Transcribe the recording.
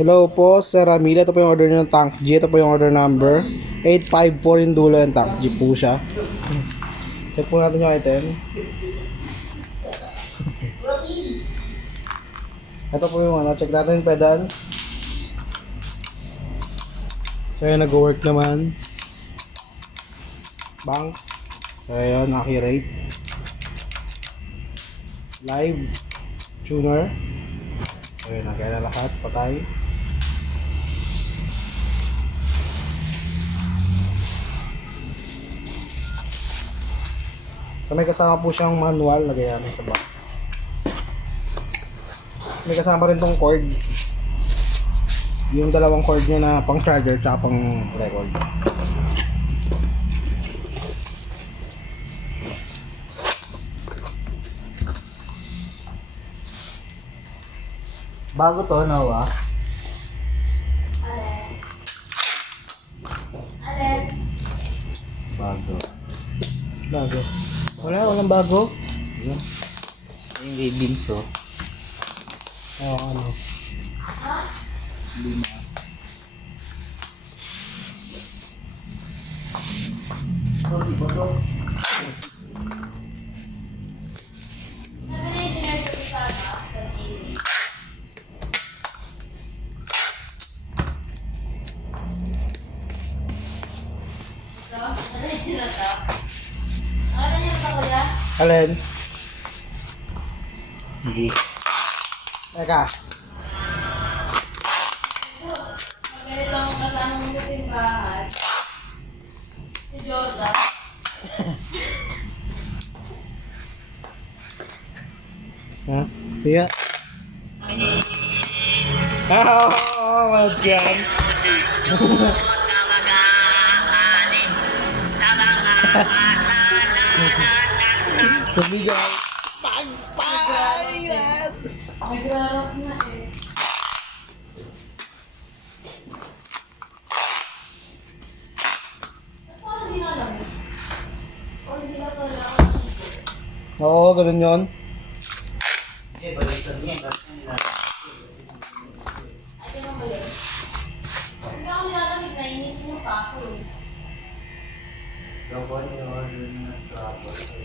Hello po, Sir Ramila. Ito po yung order niyo ng Tank G. Ito po yung order number. 854 yung dulo yung Tank G po siya. Check po natin yung item. Ito po yung ano. Check natin yung pedal. So yun, nag-work naman. Bank. So yun, accurate. Live. Tuner. So yun, nagaya na lahat. Patay. So may kasama po siyang manual, lagay natin sa box. May kasama rin tong cord. Yung dalawang cord niya na pang charger tsaka pang record. Bago to, Nawa. Bago. Bago. Walang bago. Yung ribbons oh. Oo, ano. 5. Alin? Hindi. Teka. Ganito ang kasama mo sa simbahan. Si Jordan. Ha? Tiga. Wag yan. Sumigaw. Pagpailan! Nagrarap na eh. Parang di na alam eh. O hindi na pala ako dito. Oo, ganun yun. Hindi, baliktad niya. Ay, ganun ba yun? Hindi ako nilalamig, nainit mo pa ako eh. Gawin yung order na strapper.